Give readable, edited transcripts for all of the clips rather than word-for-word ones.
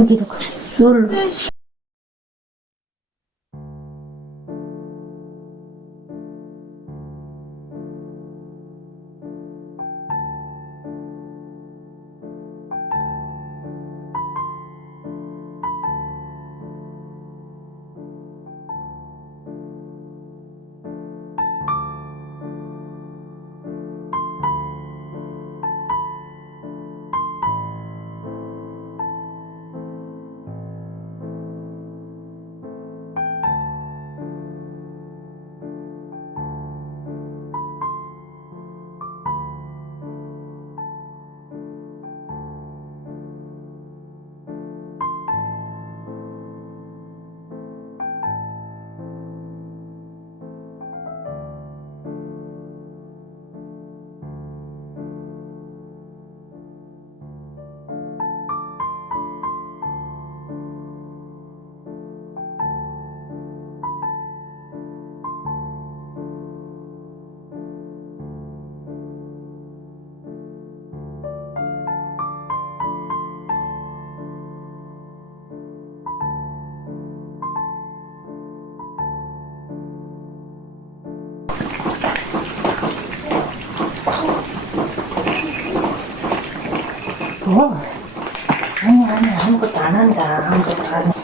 여기로 가. 요를. 아니, 아무것도 안 한다. 아무것도 안 한다.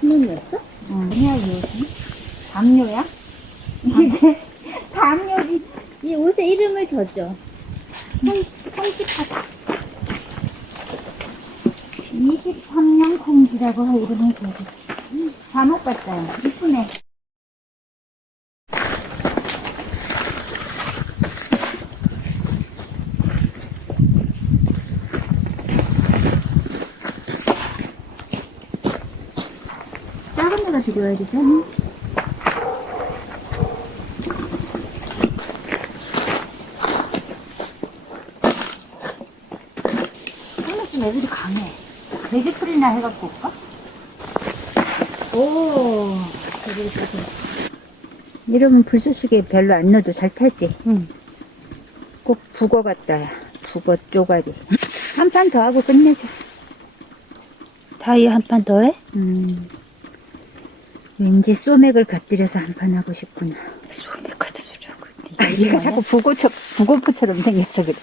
신혼이었어? 뭐야, 요즘? 담요야? 이게 담요지. 이 옷에 이름을 줬죠. 성집하다. 23년 콩지라고 이름을 줘줘. 잘못 봤어요. 이쁘네. 작은 데가 들어야 되죠? 좀 애들이 강해. 돼지풀이나 해갖고 올까? 오, 이러면 불쏘시개 별로 안 넣어도 잘 타지. 응. 꼭 북어 같다. 북어 쪼가리. 한 판 더 하고 끝내자. 다이 한 판 더 해? 왠지 소맥을 곁들여서 한 판 하고 싶구나. 소맥 같은 소리 하고 있네. 얘가 자꾸 북어처럼 생겨서 그래.